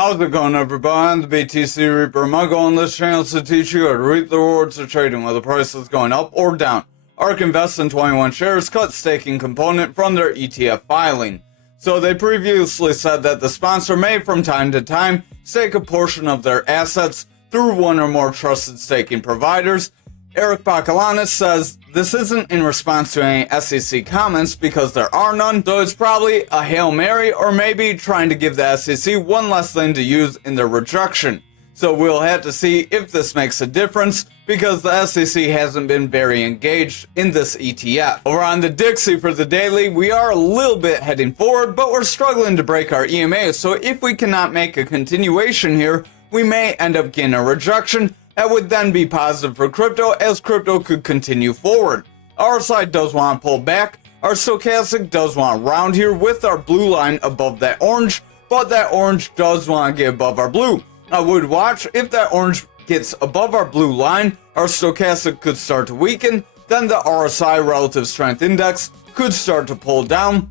How's it going, everybody? I'm the BTC Reaper. My goal on this channel is to teach you how to reap the rewards of trading, whether the price is going up or down. Ark Invest in 21 shares cut staking component from their ETF filing. So they previously said that the sponsor may from time to time stake a portion of their assets through one or more trusted staking providers. Eric Bacalanis says this isn't in response to any SEC comments because there are none, so it's probably a Hail Mary or maybe trying to give the SEC one less thing to use in their rejection. So we'll have to see if this makes a difference because the SEC hasn't been very engaged in this ETF. Over on the Dixie for the daily, we are a little bit heading forward, but we're struggling to break our EMA, so if we cannot make a continuation here, we may end up getting a rejection. That would then be positive for crypto, as crypto could continue forward. Our side does want to pull back. Our stochastic does want to round here with our blue line above that orange, but that orange does want to get above our blue. I would watch if that orange gets above our blue line, our stochastic could start to weaken, then the RSI relative strength index could start to pull down,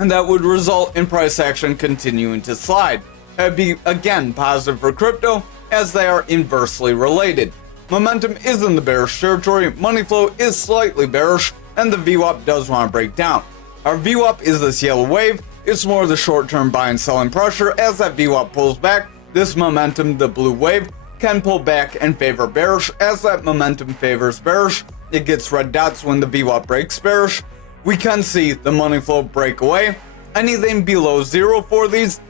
and that would result in price action continuing to slide. That'd be again positive for crypto, as they are inversely related. Momentum is in the bearish territory, money flow is slightly bearish, and the VWAP does want to break down. Our VWAP is this yellow wave. It's more the short-term buy and selling pressure. As that VWAP pulls back, this momentum, the blue wave, can pull back and favor bearish. As that momentum favors bearish, it gets red dots when the VWAP breaks bearish. We can see the money flow break away. Anything below zero for these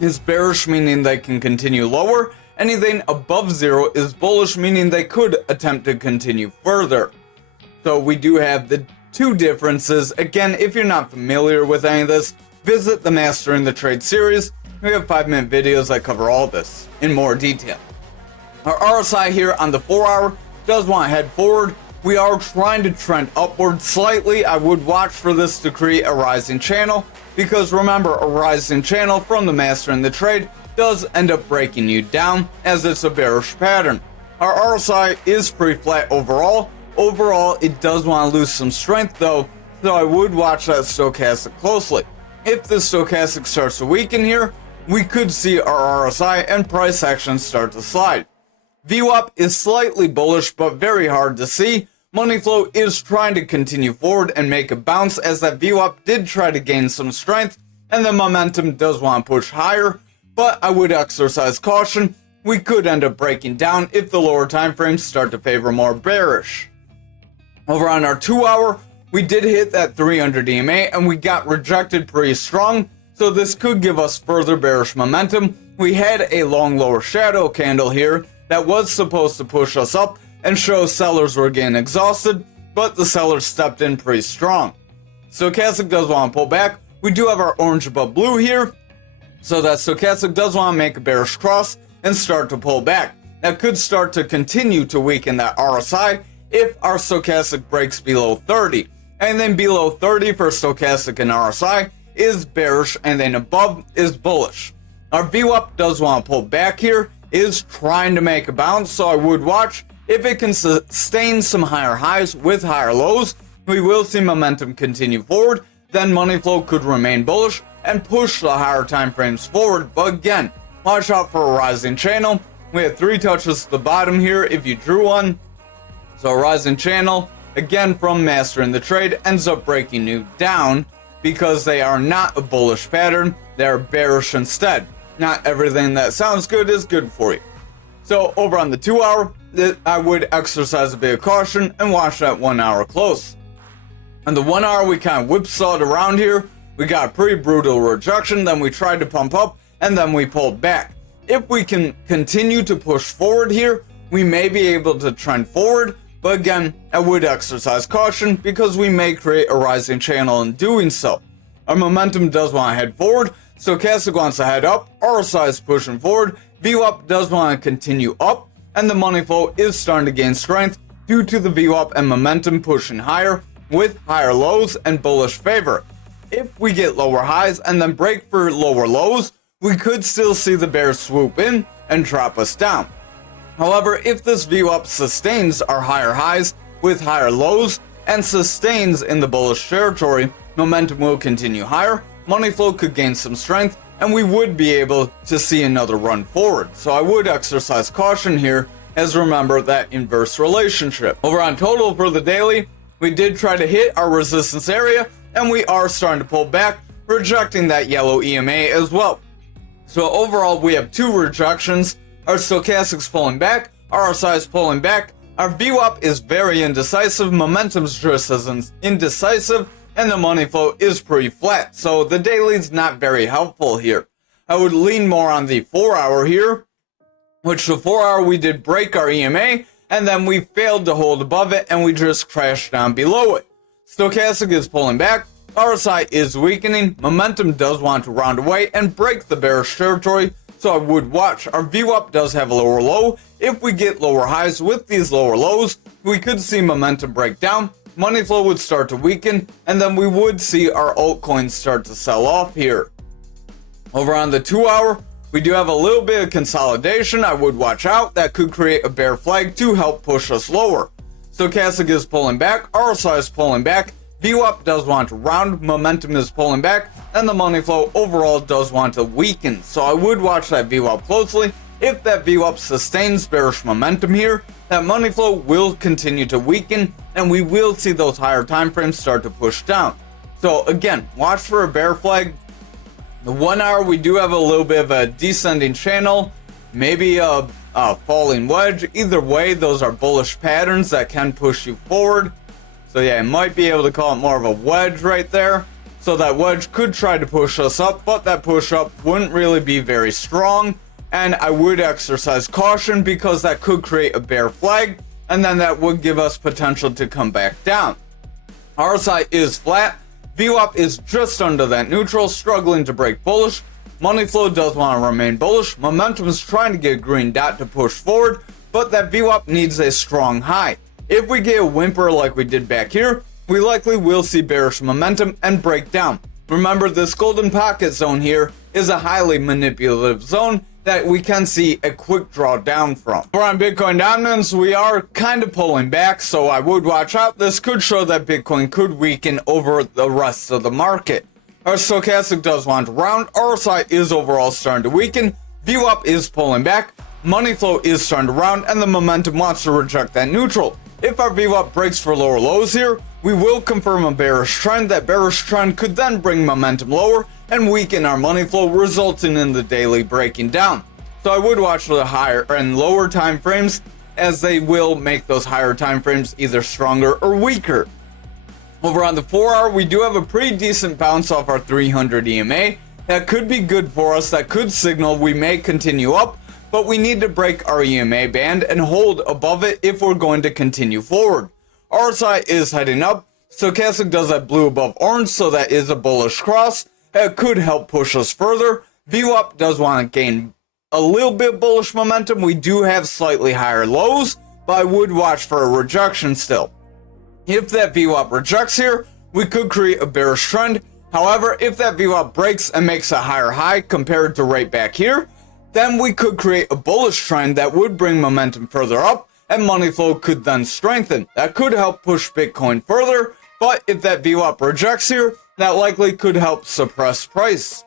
is bearish, meaning they can continue lower. Anything above zero is bullish, meaning they could attempt to continue further. So we do have the two differences. Again, if you're not familiar with any of this, visit the Mastering the Trade series. We have 5-minute videos that cover all this in more detail. Our RSI here on the 4-hour does want to head forward. We are trying to trend upward slightly. I would watch for this to create a rising channel, because remember, a rising channel from the Mastering the Trade does end up breaking you down, as it's a bearish pattern. Our RSI is pretty flat overall. Overall, it does want to lose some strength though, so I would watch that stochastic closely. If the stochastic starts to weaken here, we could see our RSI and price action start to slide. VWAP is slightly bullish, but very hard to see. Money flow is trying to continue forward and make a bounce, as that VWAP did try to gain some strength, and the momentum does want to push higher. But I would exercise caution. We could end up breaking down if the lower time frames start to favor more bearish. Over on our 2-hour, we did hit that 300 EMA and we got rejected pretty strong, so this could give us further bearish momentum. We had a long lower shadow candle here that was supposed to push us up and show sellers were getting exhausted, but the sellers stepped in pretty strong. Stochastic does want to pull back. We do have our orange above blue here, so that stochastic does want to make a bearish cross and start to pull back. That could start to continue to weaken that RSI if our stochastic breaks below 30. And then below 30 for stochastic and RSI is bearish, and then above is bullish. Our VWAP does want to pull back here, is trying to make a bounce, so I would watch. If it can sustain some higher highs with higher lows, we will see momentum continue forward. Then money flow could remain bullish and push the higher time frames forward, but again, watch out for a rising channel. We have 3 touches at the bottom here if you drew one. So a rising channel, again from Mastering the Trade, ends up breaking you down because they are not a bullish pattern, they are bearish instead. Not everything that sounds good is good for you. So over on the 2-hour, I would exercise a bit of caution and watch that 1-hour close. On the 1-hour, we kind of whipsawed around here. We got a pretty brutal rejection, then we tried to pump up, and then we pulled back. If we can continue to push forward here, we may be able to trend forward, but again, I would exercise caution because we may create a rising channel in doing so. Our momentum does want to head forward, stochastic wants to head up, RSI is pushing forward, VWAP does want to continue up, and the money flow is starting to gain strength due to the VWAP and momentum pushing higher with higher lows and bullish favor. If we get lower highs and then break for lower lows, we could still see the bears swoop in and drop us down. However, if this VWAP sustains our higher highs with higher lows and sustains in the bullish territory, momentum will continue higher, money flow could gain some strength, and we would be able to see another run forward. So I would exercise caution here, as remember that inverse relationship. Over on total for the daily, we did try to hit our resistance area, and we are starting to pull back, rejecting that yellow EMA as well. So overall, we have two rejections. Our stochastic's pulling back, RSI is pulling back, our VWAP is very indecisive, momentum's just as indecisive, and the money flow is pretty flat. So the daily's not very helpful here. I would lean more on the 4 hour here, which the 4 hour we did break our EMA, and then we failed to hold above it, and we just crashed down below it. Stochastic is pulling back, RSI is weakening, momentum does want to round away and break the bearish territory, so I would watch. Our VWAP does have a lower low. If we get lower highs with these lower lows, we could see momentum break down, money flow would start to weaken, and then we would see our altcoins start to sell off here. Over on the 2 hour, we do have a little bit of consolidation. I would watch out. That could create a bear flag to help push us lower. Stochastic is pulling back, RSI is pulling back, VWAP does want to round, momentum is pulling back, and the money flow overall does want to weaken. So I would watch that VWAP closely. If that VWAP sustains bearish momentum here, that money flow will continue to weaken, and we will see those higher time frames start to push down. So again, watch for a bear flag. The 1 hour, we do have a little bit of a descending channel, maybe a falling wedge. Either way, those are bullish patterns that can push you forward. So yeah, I might be able to call it more of a wedge right there. So that wedge could try to push us up, but that push up wouldn't really be very strong. And I would exercise caution because that could create a bear flag, and then that would give us potential to come back down. RSI is flat. VWAP is just under that neutral, struggling to break bullish. Money flow does want to remain bullish. Momentum is trying to get a green dot to push forward, but that VWAP needs a strong high. If we get a whimper like we did back here, we likely will see bearish momentum and break down. Remember, this golden pocket zone here is a highly manipulative zone that we can see a quick drawdown from. For on Bitcoin dominance, we are kind of pulling back, so I would watch out. This could show that Bitcoin could weaken over the rest of the market. Our stochastic does want to round, RSI is overall starting to weaken, VWAP is pulling back, money flow is starting to round, and the momentum wants to reject that neutral. If our VWAP breaks for lower lows here, we will confirm a bearish trend. That bearish trend could then bring momentum lower and weaken our money flow, resulting in the daily breaking down. So I would watch the higher and lower time frames, as they will make those higher time frames either stronger or weaker. Over on the 4 hour, we do have a pretty decent bounce off our 300 EMA. That could be good for us. That could signal we may continue up, but we need to break our EMA band and hold above it if we're going to continue forward. RSI is heading up. Stochastic does have blue above orange, so that is a bullish cross. It could help push us further. VWAP does want to gain a little bit bullish momentum. We do have slightly higher lows, but I would watch for a rejection still. If that VWAP rejects here, we could create a bearish trend. However, if that VWAP breaks and makes a higher high compared to right back here, then we could create a bullish trend that would bring momentum further up, and money flow could then strengthen. That could help push Bitcoin further, but if that VWAP rejects here, that likely could help suppress price.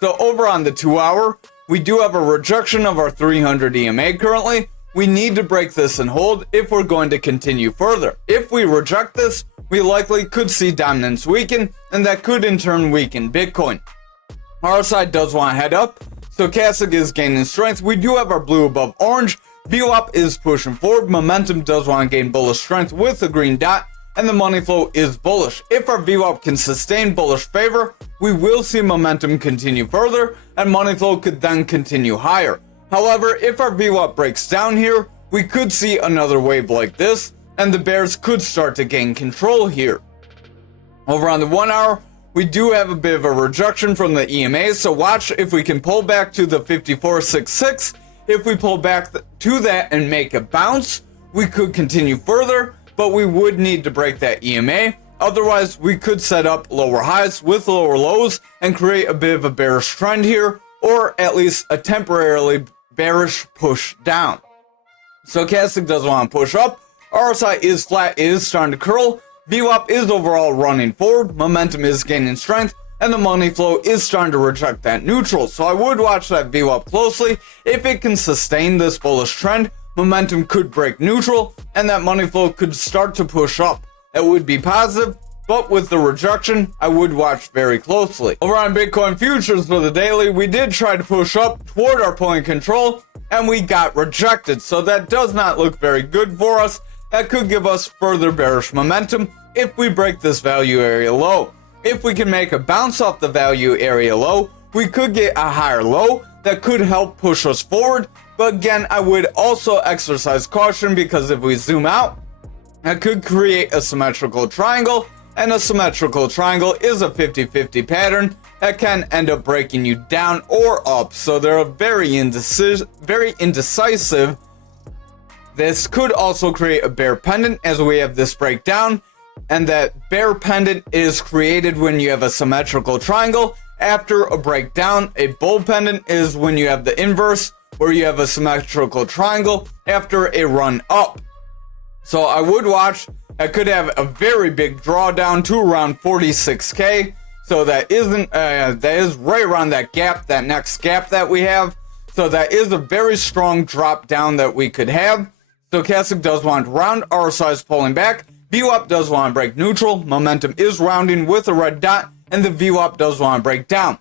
So over on the 2 hour, we do have a rejection of our 300 EMA currently. We need to break this and hold if we're going to continue further. If we reject this, we likely could see dominance weaken, and that could in turn weaken Bitcoin. RSI does want to head up. Stochastic is gaining strength. We do have our blue above orange. VWAP is pushing forward. Momentum does want to gain bullish strength with a green dot, and the money flow is bullish. If our VWAP can sustain bullish favor, we will see momentum continue further, and money flow could then continue higher. However, if our VWAP breaks down here, we could see another wave like this, and the bears could start to gain control here. Over on the 1 hour, we do have a bit of a rejection from the EMA, so watch if we can pull back to the 5466. If we pull back to that and make a bounce, we could continue further, but we would need to break that EMA. Otherwise, we could set up lower highs with lower lows and create a bit of a bearish trend here, or at least a temporarily bearish push down. Stochastic doesn't want to push up. RSI is flat, it is starting to curl. VWAP is overall running forward. Momentum is gaining strength. and the money flow is starting to reject that neutral. So I would watch that VWAP closely. If it can sustain this bullish trend, momentum could break neutral and that money flow could start to push up. That would be positive, but with the rejection, I would watch very closely. Over on Bitcoin futures for the daily, we did try to push up toward our point control and we got rejected. So that does not look very good for us. That could give us further bearish momentum if we break this value area low. If we can make a bounce off the value area low, we could get a higher low that could help push us forward. But again, I would also exercise caution because if we zoom out, that could create a symmetrical triangle, and a symmetrical triangle is a 50-50 pattern that can end up breaking you down or up. So they're very indecisive. This could also create a bear pendant as we have this breakdown, and that bear pendant is created when you have a symmetrical triangle after a breakdown. A bull pendant is when you have the inverse, where you have a symmetrical triangle after a run up. So I would watch. That could have a very big drawdown to around 46k. So that is right around that gap, that next gap that we have. So that is a very strong drop down that we could have. Stochastic does want round, RSI is pulling back. VWAP does want to break neutral. Momentum is rounding with a red dot, and the VWAP does want to break down.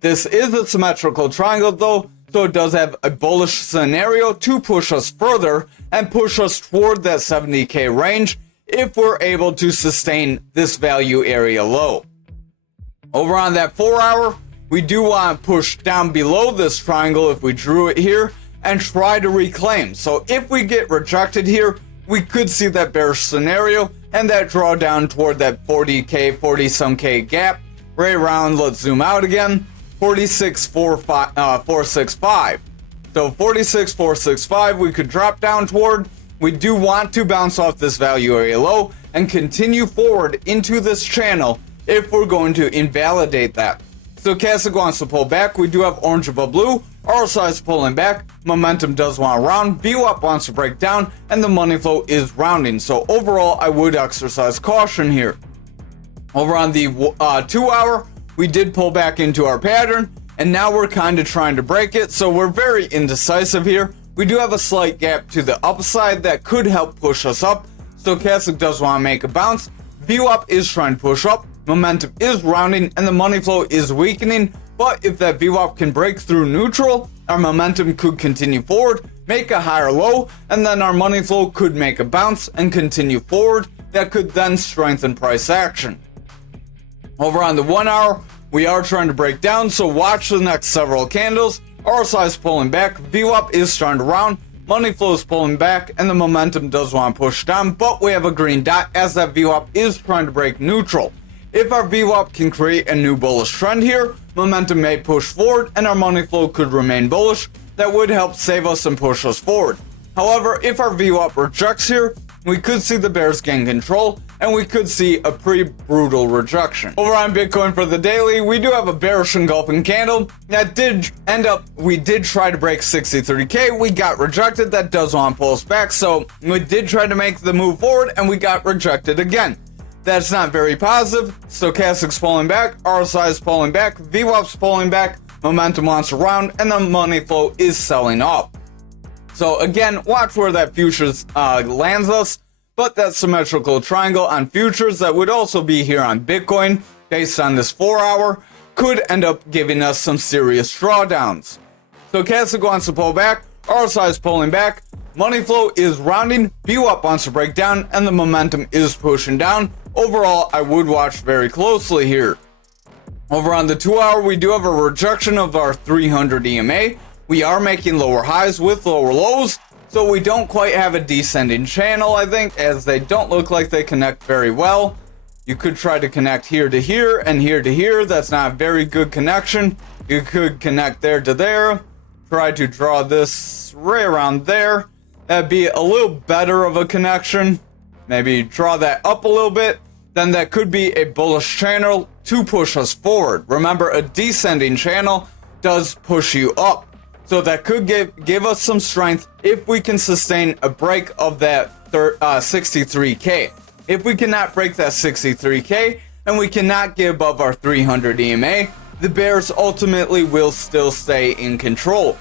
This is a symmetrical triangle though, so it does have a bullish scenario to push us further and push us toward that 70k range if we're able to sustain this value area low. Over on that 4 hour, we do want to push down below this triangle if we drew it here and try to reclaim. So if we get rejected here, we could see that bearish scenario and that drawdown toward that 40 some K gap right around, let's zoom out again, 46,465. So 46,465 we could drop down toward. We do want to bounce off this value area low and continue forward into this channel if we're going to invalidate that. Stochastic wants to pull back. We do have orange above blue. RSI is pulling back. Momentum does want to round. VWAP wants to break down, and the money flow is rounding. So overall, I would exercise caution here. Over on the 2 hour, we did pull back into our pattern, and now we're kind of trying to break it. So we're very indecisive here. We do have a slight gap to the upside that could help push us up. Stochastic does want to make a bounce. VWAP is trying to push up. Momentum is rounding and the money flow is weakening. But if that VWAP can break through neutral, our momentum could continue forward, make a higher low, and then our money flow could make a bounce and continue forward. That could then strengthen price action. Over on the 1 hour, we are trying to break down, so watch the next several candles. RSI is pulling back, VWAP is starting to round, money flow is pulling back, and the momentum does want to push down, but we have a green dot as that VWAP is trying to break neutral. If our VWAP can create a new bullish trend here, momentum may push forward and our money flow could remain bullish. That would help save us and push us forward. However, if our VWAP rejects here, we could see the bears gain control and we could see a pretty brutal rejection. Over on Bitcoin for the daily, we do have a bearish engulfing candle that we did try to break 63k. We got rejected. That does want to pull us back. So we did try to make the move forward and we got rejected again. That's not very positive. Stochastic's pulling back, RSI is pulling back, VWAP's pulling back, momentum wants to round, and the money flow is selling off. So again, watch where that futures lands us, but that symmetrical triangle on futures that would also be here on Bitcoin based on this 4 hour could end up giving us some serious drawdowns. Stochastic wants to pull back, RSI is pulling back, money flow is rounding, VWAP wants to break down, and the momentum is pushing down. Overall, I would watch very closely here. Over on the 2 hour, we do have a rejection of our 300 EMA. We are making lower highs with lower lows, so we don't quite have a descending channel, I think, as they don't look like they connect very well. You could try to connect here to here and here to here. That's not a very good connection. You could connect there to there. Try to draw this right around there. That'd be a little better of a connection. Maybe draw that up a little bit. Then that could be a bullish channel to push us forward. Remember, a descending channel does push you up. So that could give us some strength if we can sustain a break of that 63k. If we cannot break that 63k, and we cannot get above our 300 EMA, the bears ultimately will still stay in control.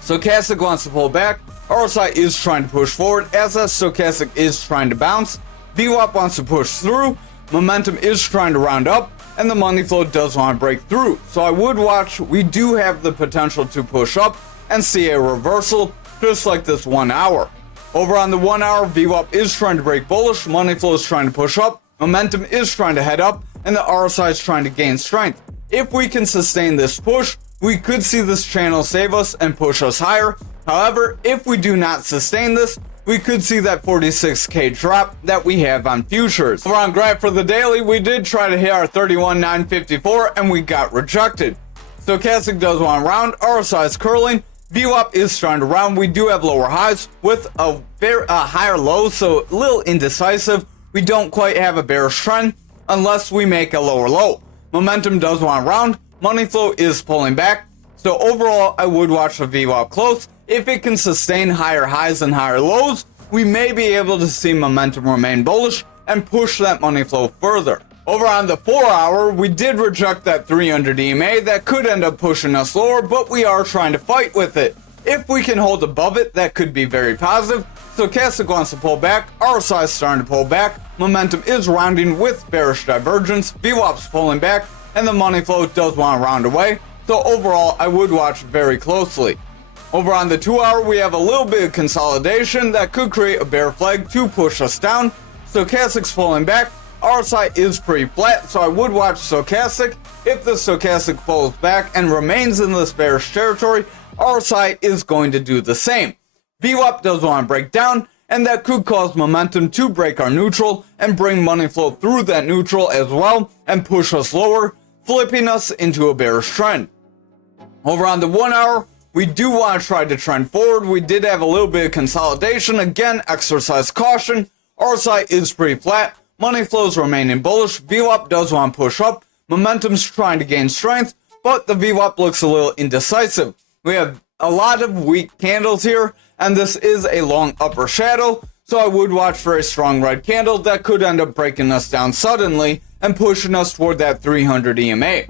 Stochastic wants to pull back, RSI is trying to push forward, as stochastic is trying to bounce, VWAP wants to push through, momentum is trying to round up, and the money flow does want to break through. So I would watch, we do have the potential to push up and see a reversal, just like this 1 hour. Over on the 1 hour, VWAP is trying to break bullish, money flow is trying to push up, momentum is trying to head up, and the RSI is trying to gain strength. If we can sustain this push, we could see this channel save us and push us higher. However, if we do not sustain this, we could see that 46k drop that we have on futures. Over on graph for the daily, we did try to hit our 31,954 and we got rejected. Stochastic does want to round, RSI is curling, VWAP is trying to round. We do have lower highs with a higher low, so a little indecisive. We don't quite have a bearish trend unless we make a lower low. Momentum does want to round, money flow is pulling back, so overall I would watch the VWAP close. If it can sustain higher highs and higher lows, we may be able to see momentum remain bullish and push that money flow further. Over on the 4 hour, we did reject that 300 EMA that could end up pushing us lower, but we are trying to fight with it. If we can hold above it, that could be very positive. Stochastic wants to pull back, RSI is starting to pull back, momentum is rounding with bearish divergence, VWAP's pulling back, and the money flow does want to round away, so overall I would watch very closely. Over on the 2 hour, we have a little bit of consolidation that could create a bear flag to push us down. Stochastic's pulling back, RSI is pretty flat, so I would watch stochastic. If the stochastic pulls back and remains in this bearish territory, RSI is going to do the same. VWAP does want to break down, and that could cause momentum to break our neutral and bring money flow through that neutral as well and push us lower, flipping us into a bearish trend. Over on the 1 hour, we do want to try to trend forward. We did have a little bit of consolidation. Again, exercise caution. RSI is pretty flat. Money flows remaining bullish. VWAP does want to push up. Momentum's trying to gain strength, but the VWAP looks a little indecisive. We have a lot of weak candles here, and this is a long upper shadow, so I would watch for a strong red candle that could end up breaking us down suddenly and pushing us toward that 300 EMA.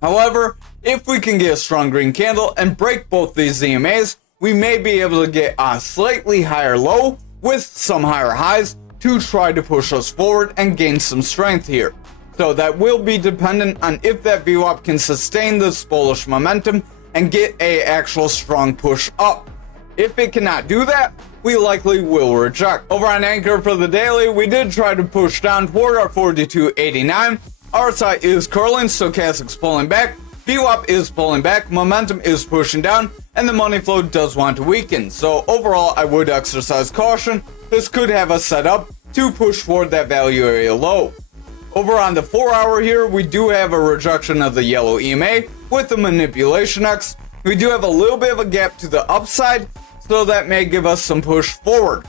However, if we can get a strong green candle and break both these EMAs, we may be able to get a slightly higher low with some higher highs to try to push us forward and gain some strength here. So that will be dependent on if that VWAP can sustain this bullish momentum and get a actual strong push up. If it cannot do that, we likely will reject. Over on Ankr for the daily, we did try to push down toward our 42.89. RSI is curling, stochastic's pulling back, VWAP is pulling back, momentum is pushing down, and the money flow does want to weaken. So overall, I would exercise caution. This could have us set up to push toward that value area low. Over on the 4 hour here, we do have a rejection of the yellow EMA with the manipulation X. We do have a little bit of a gap to the upside, so that may give us some push forward.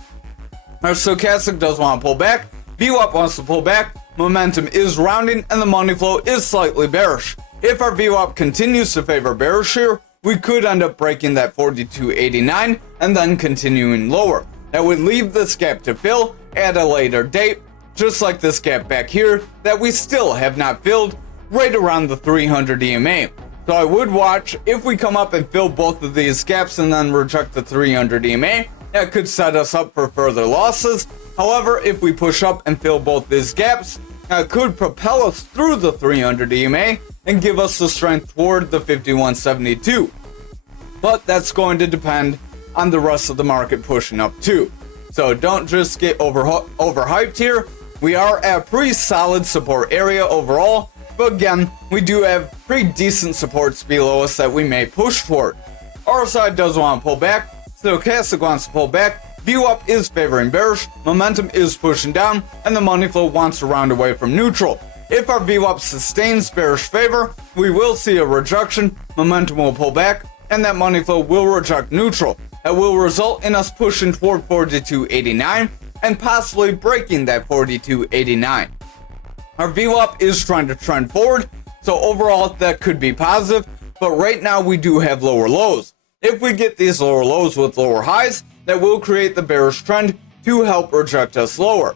Our stochastic does want to pull back, VWAP wants to pull back, momentum is rounding, and the money flow is slightly bearish. If our VWAP continues to favor bearish here, we could end up breaking that 42.89 and then continuing lower. That would leave this gap to fill at a later date, just like this gap back here that we still have not filled, right around the 300 EMA. So I would watch if we come up and fill both of these gaps and then reject the 300 EMA. That could set us up for further losses. However, if we push up and fill both these gaps, that could propel us through the 300 EMA and give us the strength toward the 51.72. But that's going to depend on the rest of the market pushing up too. So don't just get overhyped here. We are at a pretty solid support area overall, but again, we do have pretty decent supports below us that we may push toward. RSI does want to pull back, stochastic wants to pull back, VWAP is favoring bearish, momentum is pushing down, and the money flow wants to round away from neutral. If our VWAP sustains bearish favor, we will see a rejection, momentum will pull back, and that money flow will reject neutral. That will result in us pushing toward 42.89 and possibly breaking that 42.89. Our VWAP is trying to trend forward, so overall that could be positive, but right now we do have lower lows. If we get these lower lows with lower highs, that will create the bearish trend to help reject us lower.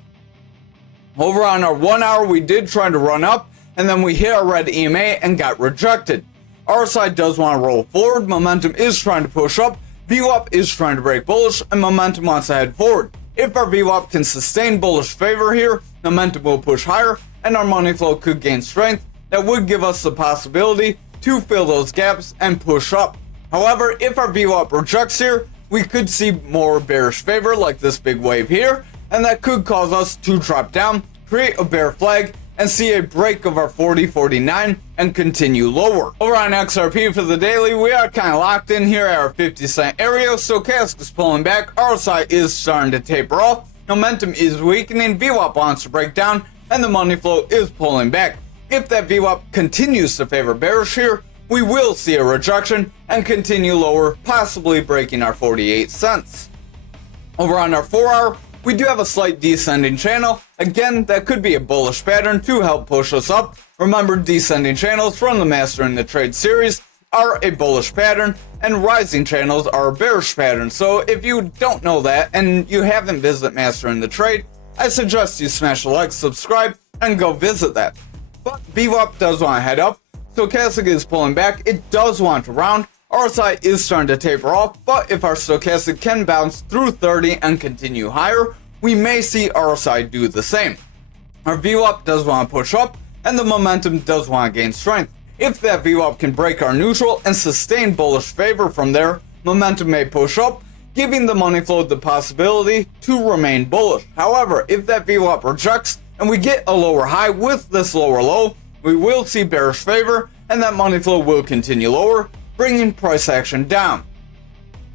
Over on our 1 hour, we did try to run up, and then we hit our red EMA and got rejected. RSI does want to roll forward, momentum is trying to push up, VWAP is trying to break bullish, and momentum wants to head forward. If our VWAP can sustain bullish favor here, momentum will push higher, and our money flow could gain strength. That would give us the possibility to fill those gaps and push up. However, if our VWAP rejects here, we could see more bearish favor like this big wave here, and that could cause us to drop down, create a bear flag, and see a break of our 40.49 and continue lower. Over on XRP for the daily, we are kind of locked in here at our 50-cent area. Stochastic is pulling back, RSI is starting to taper off, momentum is weakening, VWAP wants to break down, and the money flow is pulling back. If that VWAP continues to favor bearish here, we will see a rejection and continue lower, possibly breaking our 48 cents. Over on our 4 hour, we do have a slight descending channel. Again, that could be a bullish pattern to help push us up. Remember, descending channels from the Mastering the Trade series are a bullish pattern, and rising channels are a bearish pattern. So if you don't know that and you haven't visited Mastering the Trade, I suggest you smash a like, subscribe, and go visit that. But VWAP does want to head up. Stochastic is pulling back. It does want to round. RSI is starting to taper off, but if our stochastic can bounce through 30 and continue higher, we may see RSI do the same. Our VWAP does want to push up, and the momentum does want to gain strength. If that VWAP can break our neutral and sustain bullish favor from there, momentum may push up, giving the money flow the possibility to remain bullish. However, if that VWAP rejects and we get a lower high with this lower low, we will see bearish favor, and that money flow will continue lower, bringing price action down.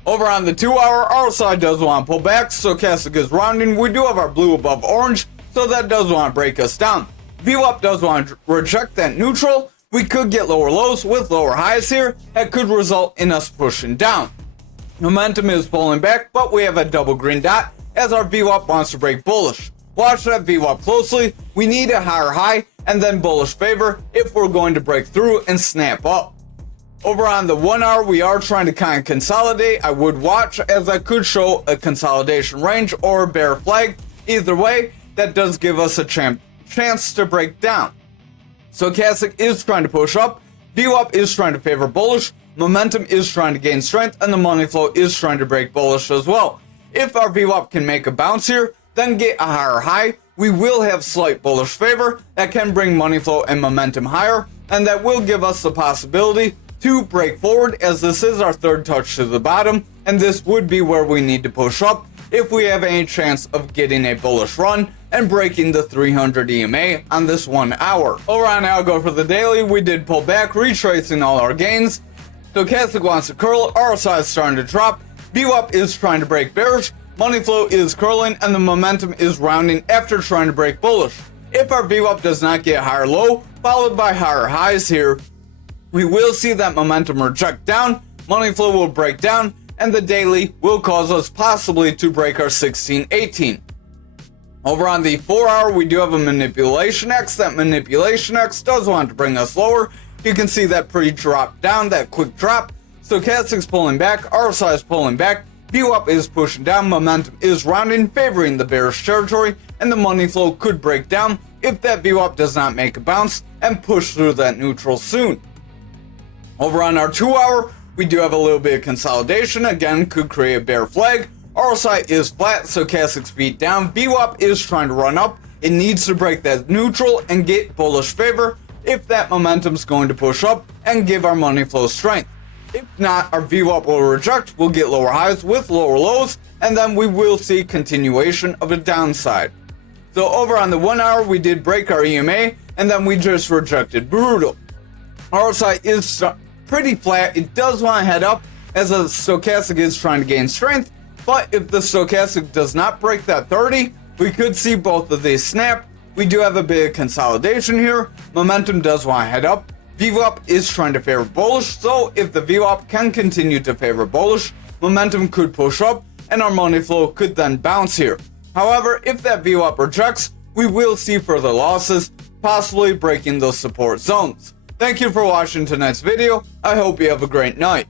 Over on the 2 hour, RSI does want to pull back, stochastic is rounding, we do have our blue above orange, so that does want to break us down. VWAP does want to reject that neutral, we could get lower lows with lower highs here, that could result in us pushing down. Momentum is pulling back, but we have a double green dot as our VWAP wants to break bullish. Watch that VWAP closely, we need a higher high and then bullish favor if we're going to break through and snap up. Over on the 1 hour, we are trying to kind of consolidate. I would watch as that could show a consolidation range or a bear flag. Either way, that does give us a chance to break down. Stochastic is trying to push up, VWAP is trying to favor bullish, momentum is trying to gain strength, and the money flow is trying to break bullish as well. If our VWAP can make a bounce here, then get a higher high, we will have slight bullish favor that can bring money flow and momentum higher, and that will give us the possibility to break forward, as this is our third touch to the bottom, and this would be where we need to push up if we have any chance of getting a bullish run and breaking the 300 EMA on this 1 hour. Over on algo for the daily, we did pull back, retracing all our gains. Stochastic wants to curl, RSI is starting to drop, VWAP is trying to break bearish, money flow is curling, and the momentum is rounding after trying to break bullish. If our VWAP does not get higher low, followed by higher highs here, we will see that momentum reject down, money flow will break down, and the daily will cause us possibly to break our 1618. Over on the 4 hour, we do have a manipulation X. That manipulation X does want to bring us lower. You can see that pre-drop down, that quick drop. Stochastic's pulling back, RSI is pulling back, VWAP is pushing down, momentum is rounding, favoring the bearish territory, and the money flow could break down if that VWAP does not make a bounce and push through that neutral soon. Over on our 2 hour, we do have a little bit of consolidation, again could create a bear flag. RSI is flat, stochastic's feet down, VWAP is trying to run up, it needs to break that neutral and get bullish favor if that momentum's going to push up and give our money flow strength. If not, our VWAP will reject, we'll get lower highs with lower lows, and then we will see continuation of a downside. So over on the 1 hour, we did break our EMA, and then we just rejected brutal. RSI is pretty flat, it does want to head up as the stochastic is trying to gain strength, but if the stochastic does not break that 30, we could see both of these snap. We do have a bit of consolidation here, momentum does want to head up, VWAP is trying to favor bullish, so if the VWAP can continue to favor bullish, momentum could push up, and our money flow could then bounce here. However, if that VWAP rejects, we will see further losses, possibly breaking those support zones. Thank you for watching tonight's video. I hope you have a great night.